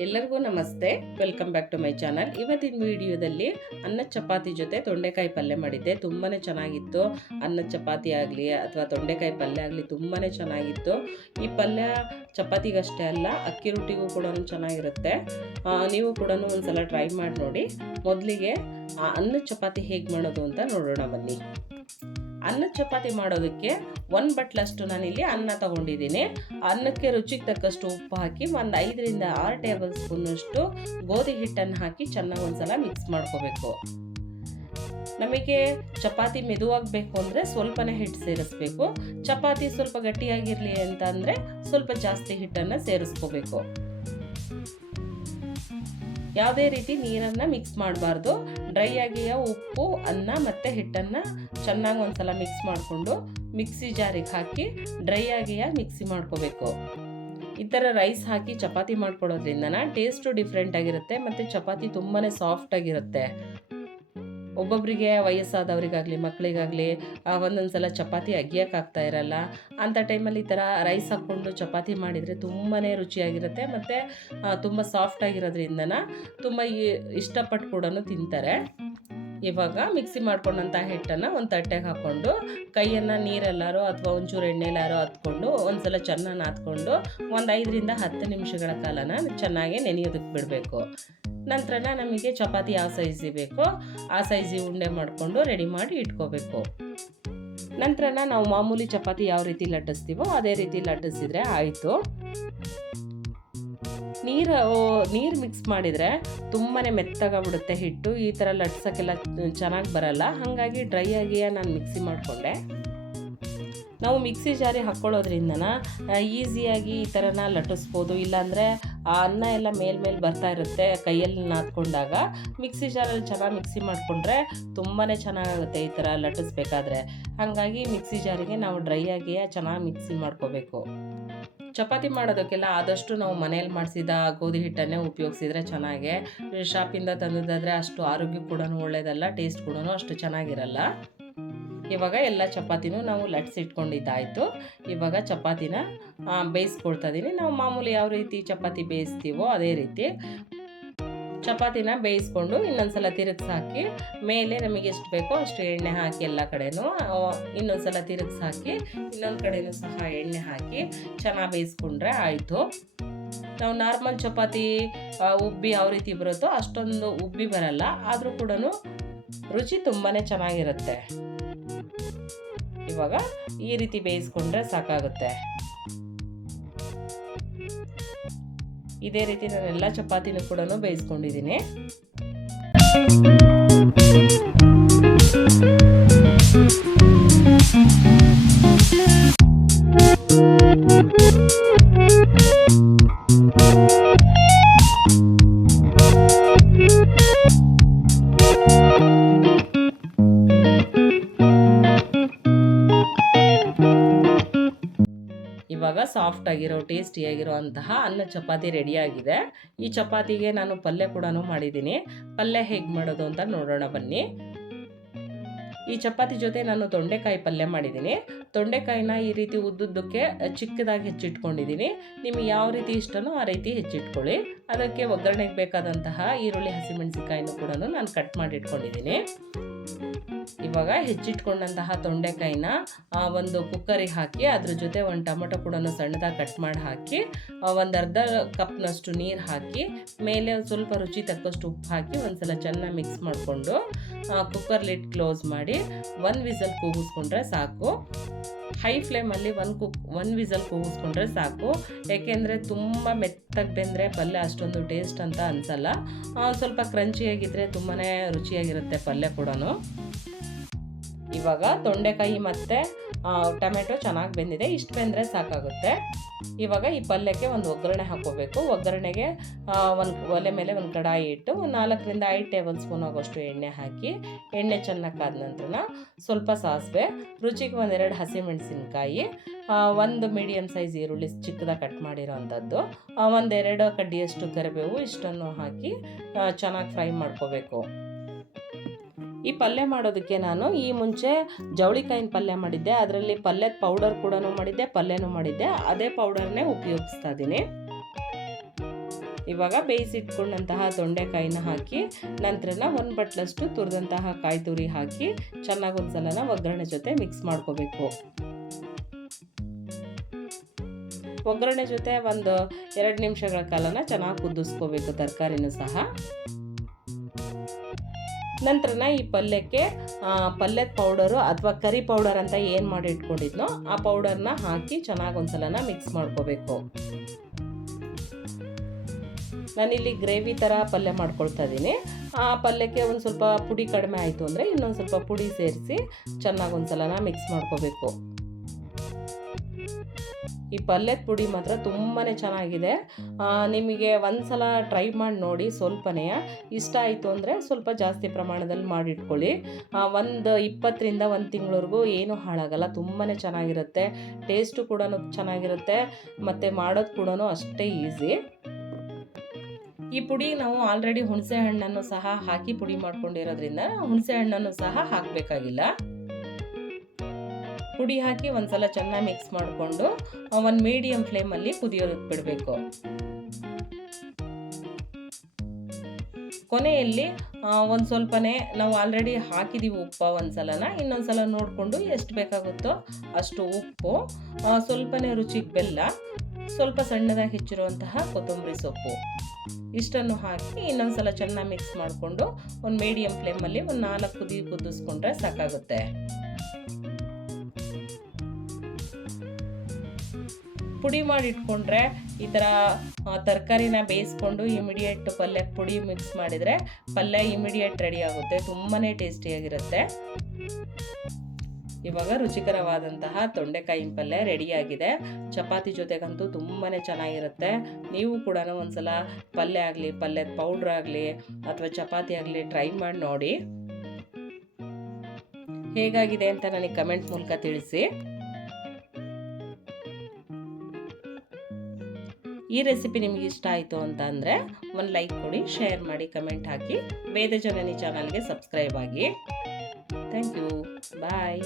ಎಲ್ಲರಿಗೂ ನಮಸ್ತೆ, welcome back to my channel. ಇವತ್ತಿನ ವಿಡಿಯೋದಲ್ಲಿ ಅನ್ನದ ಚಪಾತಿ ಜೊತೆ ತೊಂಡೆಕಾಯಿ ಪಲ್ಯ ಮಾಡಿದ್ದೆ. ತುಂಬಾ ಚೆನ್ನಾಗಿತ್ತು. ಅನ್ನದ ಚಪಾತಿ ಆಗಲಿ ಅಥವಾ ತೊಂಡೆಕಾಯಿ ಪಲ್ಯ ಆಗಲಿ ತುಂಬಾ ಚೆನ್ನಾಗಿತ್ತು. ಈ ಪಲ್ಯ ಚಪಾತಿಗಷ್ಟೇ ಅಲ್ಲ, ಅಕ್ಕಿ ರೊಟ್ಟಿಗೂ ಕೂಡ ಚೆನ್ನಾಗಿರುತ್ತೆ. ನೀವು ಕೂಡ ಒಂದ್ಸಲ ಟ್ರೈ ಮಾಡಿ ನೋಡಿ. ಮೊದಲಿಗೆ ಅನ್ನದ ಚಪಾತಿ ಹೇಗೆ ಮಾಡೋದು ಅಂತ ನೋಡೋಣ ಬನ್ನಿ. ಅನ್ನದ ಚಪಾತಿ ಮಾಡೋದಕ್ಕೆ 1 ಬಟ್ಲಷ್ಟು ನಾನಿಲ್ಲಿ ಅನ್ನ ತಗೊಂಡಿದ್ದೀನಿ. ಅನ್ನಕ್ಕೆ ರುಚಿಗೆ ತಕ್ಕಷ್ಟು ಉಪ್ಪು ಹಾಕಿ 5 ರಿಂದ 6 ಟೇಬಲ್ ಸ್ಪೂನಷ್ಟು ಗೋಧಿ ಹಿಟ್ಟನ್ನು ಹಾಕಿ ಚೆನ್ನಾಗಿ ಒಂದ್ಸಲ ಮಿಕ್ಸ್ ಮಾಡ್ಕೋಬೇಕು. ನಮಗೆ ಚಪಾತಿ ಮೆದುವಾಗಬೇಕು ಅಂದರೆ ಸ್ವಲ್ಪನೇ ಹಿಟ್ಟು ಸೇರಿಸ್ಬೇಕು. ಚಪಾತಿ ಸ್ವಲ್ಪ ಗಟ್ಟಿಯಾಗಿರಲಿ ಅಂತ ಅಂದರೆ ಸ್ವಲ್ಪ ಜಾಸ್ತಿ ಹಿಟ್ಟನ್ನು ಸೇರಿಸ್ಕೋಬೇಕು. ಯಾವುದೇ ರೀತಿ ನೀರನ್ನು ಮಿಕ್ಸ್ ಮಾಡಬಾರ್ದು. ಡ್ರೈ ಆಗಿಯ ಉಪ್ಪು, ಅನ್ನ ಮತ್ತು ಹಿಟ್ಟನ್ನು ಚೆನ್ನಾಗಿ ಒಂದ್ಸಲ ಮಿಕ್ಸ್ ಮಾಡಿಕೊಂಡು ಮಿಕ್ಸಿ ಜಾರಿಗೆ ಹಾಕಿ ಡ್ರೈ ಆಗಿಯ ಮಿಕ್ಸಿ ಮಾಡ್ಕೋಬೇಕು. ಈ ಥರ ರೈಸ್ ಹಾಕಿ ಚಪಾತಿ ಮಾಡ್ಕೊಡೋದ್ರಿಂದ ಟೇಸ್ಟು ಡಿಫ್ರೆಂಟ್ ಆಗಿರುತ್ತೆ ಮತ್ತು ಚಪಾತಿ ತುಂಬಾ ಸಾಫ್ಟ್ ಆಗಿರುತ್ತೆ. ಒಬ್ಬೊಬ್ಬರಿಗೆ ವಯಸ್ಸಾದವರಿಗಾಗಲಿ ಮಕ್ಕಳಿಗಾಗಲಿ ಒಂದೊಂದ್ಸಲ ಚಪಾತಿ ಅಗಿಯೋಕ್ಕಾಗ್ತಾ ಇರಲ್ಲ. ಅಂಥ ಟೈಮಲ್ಲಿ ಈ ಥರ ರೈಸ್ ಹಾಕ್ಕೊಂಡು ಚಪಾತಿ ಮಾಡಿದರೆ ತುಂಬಾ ರುಚಿಯಾಗಿರುತ್ತೆ ಮತ್ತು ತುಂಬ ಸಾಫ್ಟ್ ಆಗಿರೋದ್ರಿಂದ ತುಂಬ ಇಷ್ಟಪಟ್ಟು ಕೂಡ ತಿಂತಾರೆ. ಇವಾಗ ಮಿಕ್ಸಿ ಮಾಡ್ಕೊಂಡಂಥ ಹಿಟ್ಟನ್ನು ಒಂದು ತಟ್ಟೆಗೆ ಹಾಕ್ಕೊಂಡು ಕೈಯನ್ನು ನೀರೆಲ್ಲಾರು ಅಥವಾ ಒಂಚೂರು ಎಣ್ಣೆಲಾರು ಹತ್ಕೊಂಡು ಒಂದ್ಸಲ ಚೆನ್ನಾಗಿ ನಾದ್ಕೊಂಡು 5 ರಿಂದ 10 ನಿಮಿಷಗಳ ಕಾಲನ ಚೆನ್ನಾಗಿ ನೆನೆಯೋದಕ್ಕೆ ಬಿಡಬೇಕು. ನಂತರ ನಮಗೆ ಚಪಾತಿ ಯಾವ ಸೈಜಿ ಬೇಕೋ ಆ ಸೈಜಿ ಉಂಡೆ ಮಾಡಿಕೊಂಡು ರೆಡಿ ಮಾಡಿ ಇಟ್ಕೋಬೇಕು. ನಂತರ ನಾವು ಮಾಮೂಲಿ ಚಪಾತಿ ಯಾವ ರೀತಿ ಲಟ್ಟಿಸ್ತೀವೋ ಅದೇ ರೀತಿ ಲಟ್ಟಿಸಿದ್ರೆ ಆಯಿತು. ನೀರು ಮಿಕ್ಸ್ ಮಾಡಿದರೆ ತುಂಬಾ ಮೆತ್ತಗಾಗ್ಬಿಡುತ್ತೆ ಹಿಟ್ಟು. ಈ ಥರ ಲಟ್ಸೋಕ್ಕೆಲ್ಲ ಚೆನ್ನಾಗಿ ಬರಲ್ಲ. ಹಾಗಾಗಿ ಡ್ರೈ ಆಗಿಯೇ ನಾನು ಮಿಕ್ಸಿ ಮಾಡಿಕೊಂಡೆ. ನಾವು ಮಿಕ್ಸಿ ಜಾರಿಗೆ ಹಾಕ್ಕೊಳ್ಳೋದ್ರಿಂದ ಈಸಿಯಾಗಿ ಈ ಥರನ ಲಟ್ಟಿಸ್ಬೋದು. ಇಲ್ಲಾಂದರೆ ಆ ಅನ್ನ ಎಲ್ಲ ಮೇಲ್ಮೇಲೆ ಬರ್ತಾ ಇರುತ್ತೆ ಕೈಯಲ್ಲಿ ನಾದ್ಕೊಂಡಾಗ. ಮಿಕ್ಸಿ ಜಾರಲ್ಲಿ ಚೆನ್ನಾಗಿ ಮಿಕ್ಸಿ ಮಾಡಿಕೊಂಡ್ರೆ ತುಂಬಾ ಚೆನ್ನಾಗಾಗುತ್ತೆ ಈ ಥರ ಲಟ್ಟಿಸ್ಬೇಕಾದ್ರೆ. ಹಾಗಾಗಿ ಮಿಕ್ಸಿ ಜಾರಿಗೆ ನಾವು ಡ್ರೈ ಆಗಿಯೇ ಚೆನ್ನಾಗಿ ಮಿಕ್ಸಿ ಮಾಡ್ಕೋಬೇಕು. ಚಪಾತಿ ಮಾಡೋದಕ್ಕೆಲ್ಲ ಆದಷ್ಟು ನಾವು ಮನೇಲಿ ಮಾಡಿಸಿದ ಗೋಧಿ ಹಿಟ್ಟನ್ನೇ ಉಪಯೋಗಿಸಿದ್ರೆ ಚೆನ್ನಾಗೆ. ಶಾಪಿಂದ ತಂದಿದ್ದಾದರೆ ಅಷ್ಟು ಆರೋಗ್ಯ ಕೂಡ ಒಳ್ಳೆಯದಲ್ಲ, ಟೇಸ್ಟ್ ಕೂಡ ಅಷ್ಟು ಚೆನ್ನಾಗಿರಲ್ಲ. ಇವಾಗ ಎಲ್ಲ ಚಪಾತಿನೂ ನಾವು ಲಟ್ಸಿಟ್ಕೊಂಡಿದ್ದಾಯಿತು. ಇವಾಗ ಚಪಾತಿನ ಬೇಯಿಸ್ಕೊಳ್ತಾ ಇದ್ದೀನಿ. ನಾವು ಮಾಮೂಲಿ ಯಾವ ರೀತಿ ಚಪಾತಿ ಬೇಯಿಸ್ತೀವೋ ಅದೇ ರೀತಿ ಚಪಾತಿನ ಬೇಯಿಸ್ಕೊಂಡು ಇನ್ನೊಂದ್ಸಲ ತಿರುಗಿಸಿ ಹಾಕಿ ಮೇಲೆ ನಮಗೆ ಎಷ್ಟು ಬೇಕೋ ಅಷ್ಟು ಎಣ್ಣೆ ಹಾಕಿ ಎಲ್ಲ ಕಡೆನೂ ಇನ್ನೊಂದ್ಸಲ ತಿರುಗಿಸಿ ಹಾಕಿ ಇನ್ನೊಂದು ಕಡೆನೂ ಸಹ ಎಣ್ಣೆ ಹಾಕಿ ಚೆನ್ನಾಗಿ ಬೇಯಿಸ್ಕೊಂಡ್ರೆ ಆಯಿತು. ನಾವು ನಾರ್ಮಲ್ ಚಪಾತಿ ಉಬ್ಬಿ ಯಾವ ರೀತಿ ಬರುತ್ತೋ ಅಷ್ಟೊಂದು ಉಬ್ಬಿ ಬರಲ್ಲ, ಆದರೂ ಕೂಡ ರುಚಿ ತುಂಬಾ ಚೆನ್ನಾಗಿರುತ್ತೆ. ಇವಾಗ ಈ ರೀತಿ ಬೇಯಿಸ್ಕೊಂಡ್ರೆ ಸಾಕಾಗುತ್ತೆ. ಇದೇ ರೀತಿ ನಾನು ಎಲ್ಲ ಚಪಾತಿನೂ ಕೂಡ ಬೇಯಿಸ್ಕೊಂಡಿದ್ದೀನಿ. ಇವಾಗ ಸಾಫ್ಟ್ ಆಗಿರೋ ಟೇಸ್ಟಿಯಾಗಿರೋ ಅಂತಹ ಅನ್ನ ಚಪಾತಿ ರೆಡಿಯಾಗಿದೆ. ಈ ಚಪಾತಿಗೆ ನಾನು ಪಲ್ಯ ಕೂಡ ಮಾಡಿದ್ದೀನಿ. ಪಲ್ಯ ಹೇಗೆ ಮಾಡೋದು ಅಂತ ನೋಡೋಣ ಬನ್ನಿ. ಈ ಚಪಾತಿ ಜೊತೆ ನಾನು ತೊಂಡೆಕಾಯಿ ಪಲ್ಯ ಮಾಡಿದ್ದೀನಿ. ತೊಂಡೆಕಾಯಿನ ಈ ರೀತಿ ಉದ್ದುದ್ದಕ್ಕೆ ಚಿಕ್ಕದಾಗಿ ಹೆಚ್ಚಿಟ್ಕೊಂಡಿದ್ದೀನಿ. ನಿಮಗೆ ಯಾವ ರೀತಿ ಇಷ್ಟನೋ ಆ ರೀತಿ ಹೆಚ್ಚಿಟ್ಕೊಳ್ಳಿ. ಅದಕ್ಕೆ ಒಗ್ಗರಣೆಗೆ ಬೇಕಾದಂತಹ ಈರುಳ್ಳಿ, ಹಸಿಮೆಣಸಿಕಾಯಿನೂ ಕೂಡ ನಾನು ಕಟ್ ಮಾಡಿ ಇಟ್ಕೊಂಡಿದ್ದೀನಿ. ಇವಾಗ ಹೆಚ್ಚಿಟ್ಕೊಂಡಂತಹ ತೊಂಡೆಕಾಯಿನ ಒಂದು ಕುಕ್ಕರಿಗೆ ಹಾಕಿ ಅದ್ರ ಜೊತೆ ಒಂದು ಟೊಮೆಟೊ ಕೂಡ ಸಣ್ಣದಾಗಿ ಕಟ್ ಮಾಡಿ ಹಾಕಿ ಅರ್ಧ ಕಪ್ನಷ್ಟು ನೀರು ಹಾಕಿ ಮೇಲೆ ಸ್ವಲ್ಪ ರುಚಿ ತಕ್ಕಷ್ಟು ಉಪ್ಪು ಹಾಕಿ ಒಂದ್ಸಲ ಚೆನ್ನಾಗಿ ಮಿಕ್ಸ್ ಮಾಡಿಕೊಂಡು ಕುಕ್ಕರ್ ಲಿಡ್ ಕ್ಲೋಸ್ ಮಾಡಿ 1 ವಿಸಲ್ ಕೂಗಿಸ್ಕೊಂಡ್ರೆ ಸಾಕು. ಹೈ ಫ್ಲೇಮಲ್ಲಿ 1 ವಿಸಲ್ ಕೂಗಿಸ್ಕೊಂಡ್ರೆ ಸಾಕು. ಏಕೆಂದರೆ ತುಂಬ ಮೆತ್ತಗೆ ಬೆಂದರೆ ಪಲ್ಯ ಅಷ್ಟೊಂದು ಟೇಸ್ಟ್ ಅಂತ ಅನಿಸಲ್ಲ. ಸ್ವಲ್ಪ ಕ್ರಂಚಿಯಾಗಿದ್ದರೆ ತುಂಬಾ ರುಚಿಯಾಗಿರುತ್ತೆ ಪಲ್ಯ ಕೂಡ. ಇವಾಗ ತೊಂಡೆಕಾಯಿ ಮತ್ತು ಟೊಮೆಟೊ ಚೆನ್ನಾಗಿ ಬೆಂದಿದೆ. ಇಷ್ಟು ಬೆಂದರೆ ಸಾಕಾಗುತ್ತೆ. ಇವಾಗ ಈ ಪಲ್ಯಕ್ಕೆ ಒಂದು ಒಗ್ಗರಣೆ ಹಾಕ್ಕೋಬೇಕು. ಒಗ್ಗರಣೆಗೆ ಒಲೆ ಮೇಲೆ ಒಂದು ಕಡಾಯಿ ಇಟ್ಟು 4 ರಿಂದ 5 ಟೇಬಲ್ ಸ್ಪೂನ್ ಆಗೋಷ್ಟು ಎಣ್ಣೆ ಹಾಕಿ ಎಣ್ಣೆ ಚೆನ್ನಾಗಿ ಕಾದ ನಂತರ ಸ್ವಲ್ಪ ಸಾಸಿವೆ, ರುಚಿಗೆ 2 ಹಸಿಮೆಣಸಿನ್ಕಾಯಿ, 1 ಮೀಡಿಯಮ್ ಸೈಜ್ ಈರುಳ್ಳಿ ಚಿಕ್ಕದಾಗಿ ಕಟ್ ಮಾಡಿರೋ ಅಂಥದ್ದು, 1-2 ಕಡ್ಡಿಯಷ್ಟು ಕರಿಬೇವು ಇಷ್ಟನ್ನು ಹಾಕಿ ಚೆನ್ನಾಗಿ ಫ್ರೈ ಮಾಡ್ಕೋಬೇಕು. ಈ ಪಲ್ಯ ಮಾಡೋದಕ್ಕೆ ನಾನು ಈ ಮುಂಚೆ ಜವಳಿಕಾಯಿನ ಪಲ್ಯ ಮಾಡಿದ್ದೆ. ಅದರಲ್ಲಿ ಪಲ್ಯದ ಪೌಡರ್ ಕೂಡ ಮಾಡಿದ್ದೆ, ಪಲ್ಯನೂ ಮಾಡಿದ್ದೆ. ಅದೇ ಪೌಡರ್ನೇ ಉಪಯೋಗಿಸ್ತಾ ಇದ್ದೀನಿ. ಇವಾಗ ಬೇಯಿಸಿಟ್ಕೊಂಡಂತಹ ತೊಂಡೆಕಾಯಿನ ಹಾಕಿ ನಂತರ ಒಂದು ಬಟ್ಲಷ್ಟು ತುರಿದಂತಹ ಕಾಯಿ ತುರಿ ಹಾಕಿ ಚೆನ್ನಾಗಿ ಒಂದ್ಸಲ ಒಗ್ಗರಣೆ ಜೊತೆ ಮಿಕ್ಸ್ ಮಾಡ್ಕೋಬೇಕು. ಒಗ್ಗರಣೆ ಜೊತೆ ಒಂದು 2 ನಿಮಿಷಗಳ ಕಾಲನ ಚೆನ್ನಾಗಿ ಕುದಿಸ್ಕೋಬೇಕು ತರಕಾರಿನೂ ಸಹ. ನಂತರ ಈ ಪಲ್ಯಕ್ಕೆ ಪಲ್ಯದ ಪೌಡರು ಅಥವಾ ಕರಿ ಪೌಡರ್ ಅಂತ ಏನು ಮಾಡಿ ಇಟ್ಕೊಂಡಿದ್ನೋ ಆ ಪೌಡರ್ನ ಹಾಕಿ ಚೆನ್ನಾಗಿ ಒಂದ್ಸಲ ಮಿಕ್ಸ್ ಮಾಡ್ಕೋಬೇಕು. ನಾನಿಲ್ಲಿ ಗ್ರೇವಿ ಥರ ಪಲ್ಯ ಮಾಡ್ಕೊಳ್ತಾ ಇದ್ದೀನಿ. ಆ ಪಲ್ಯಕ್ಕೆ ಒಂದು ಸ್ವಲ್ಪ ಪುಡಿ ಕಡಿಮೆ ಆಯಿತು ಅಂದರೆ ಇನ್ನೊಂದು ಸ್ವಲ್ಪ ಪುಡಿ ಸೇರಿಸಿ ಚೆನ್ನಾಗಿ ಒಂದ್ಸಲ ಮಿಕ್ಸ್ ಮಾಡ್ಕೋಬೇಕು. ಈ ಪಲ್ಯದ ಪುಡಿ ಮಾತ್ರ ತುಂಬಾ ಚೆನ್ನಾಗಿದೆ. ನಿಮಗೆ ಒಂದ್ಸಲ ಟ್ರೈ ಮಾಡಿ ನೋಡಿ. ಸ್ವಲ್ಪನೇ ಇಷ್ಟ ಆಯಿತು ಅಂದರೆ ಸ್ವಲ್ಪ ಜಾಸ್ತಿ ಪ್ರಮಾಣದಲ್ಲಿ ಮಾಡಿಟ್ಕೊಳ್ಳಿ. ಒಂದು 20ರಿಂದ 1 ತಿಂಗಳವರೆಗೂ ಏನೂ ಹಾಳಾಗಲ್ಲ. ತುಂಬಾ ಚೆನ್ನಾಗಿರುತ್ತೆ. ಟೇಸ್ಟು ಕೂಡ ಚೆನ್ನಾಗಿರುತ್ತೆ ಮತ್ತು ಮಾಡೋದು ಕೂಡ ಅಷ್ಟೇ ಈಸಿ. ಈ ಪುಡಿ ನಾವು ಆಲ್ರೆಡಿ ಹುಣಸೆ ಹಣ್ಣನ್ನು ಸಹ ಹಾಕಿ ಪುಡಿ ಮಾಡ್ಕೊಂಡಿರೋದ್ರಿಂದ ಹುಣಸೆ ಹಣ್ಣನ್ನು ಸಹ ಹಾಕಬೇಕಾಗಿಲ್ಲ. ಪುಡಿ ಹಾಕಿ ಒಂದ್ಸಲ ಚೆನ್ನಾಗಿ ಮಿಕ್ಸ್ ಮಾಡಿಕೊಂಡು ಒಂದು ಮೀಡಿಯಂ ಫ್ಲೇಮಲ್ಲಿ ಕುದಿಯೋದಕ್ಕೆ ಬಿಡಬೇಕು. ಕೊನೆಯಲ್ಲಿ ಒಂದು ಸ್ವಲ್ಪನೇ ನಾವು ಆಲ್ರೆಡಿ ಹಾಕಿದ್ದೀವಿ ಉಪ್ಪು ಒಂದ್ಸಲನ, ಇನ್ನೊಂದ್ಸಲ ನೋಡಿಕೊಂಡು ಎಷ್ಟು ಬೇಕಾಗುತ್ತೋ ಅಷ್ಟು ಉಪ್ಪು, ಸ್ವಲ್ಪನೇ ರುಚಿಗೆ ಬೆಲ್ಲ, ಸ್ವಲ್ಪ ಸಣ್ಣದಾಗಿ ಹೆಚ್ಚಿರುವಂತಹ ಕೊತ್ತಂಬರಿ ಸೊಪ್ಪು ಇಷ್ಟನ್ನು ಹಾಕಿ ಇನ್ನೊಂದ್ಸಲ ಚೆನ್ನಾಗಿ ಮಿಕ್ಸ್ ಮಾಡಿಕೊಂಡು ಒಂದು ಮೀಡಿಯಂ ಫ್ಲೇಮಲ್ಲಿ ಒಂದು 4 ಕುದಿ ಕುದಿಸ್ಕೊಂಡ್ರೆ ಸಾಕಾಗುತ್ತೆ. ಪುಡಿ ಮಾಡಿ ಇಟ್ಕೊಂಡ್ರೆ ಈ ಥರ ತರಕಾರಿನ ಬೇಯಿಸ್ಕೊಂಡು ಇಮಿಡಿಯೇಟ್ ಪಲ್ಯಕ್ಕೆ ಪುಡಿ ಮಿಕ್ಸ್ ಮಾಡಿದರೆ ಪಲ್ಯ ಇಮಿಡಿಯೇಟ್ ರೆಡಿ ಆಗುತ್ತೆ. ತುಂಬಾ ಟೇಸ್ಟಿಯಾಗಿರುತ್ತೆ. ಇವಾಗ ರುಚಿಕರವಾದಂತಹ ತೊಂಡೆಕಾಯಿ ಪಲ್ಯ ರೆಡಿಯಾಗಿದೆ. ಚಪಾತಿ ಜೊತೆಗಂತೂ ತುಂಬಾ ಚೆನ್ನಾಗಿರುತ್ತೆ. ನೀವು ಕೂಡ ಒಂದ್ಸಲ ಪಲ್ಯ ಆಗಲಿ, ಪಲ್ಯದ ಪೌಡ್ರ್ ಆಗಲಿ ಅಥವಾ ಚಪಾತಿ ಆಗಲಿ ಟ್ರೈ ಮಾಡಿ ನೋಡಿ. ಹೇಗಾಗಿದೆ ಅಂತ ನನಗೆ ಕಮೆಂಟ್ ಮೂಲಕ ತಿಳಿಸಿ. ಈ ರೆಸಿಪಿ ನಿಮಗೆ ಇಷ್ಟ ಆಯಿತು ಅಂತ ಅಂದರೆ ಒಂದು ಲೈಕ್ ಕೊಡಿ, ಶೇರ್ ಮಾಡಿ, ಕಮೆಂಟ್ ಹಾಕಿ. ವೇದ ಜನನಿ ಚಾನಲ್ಗೆ ಸಬ್ಸ್ಕ್ರೈಬ್ ಆಗಿ. Thank you. ಬಾಯ್.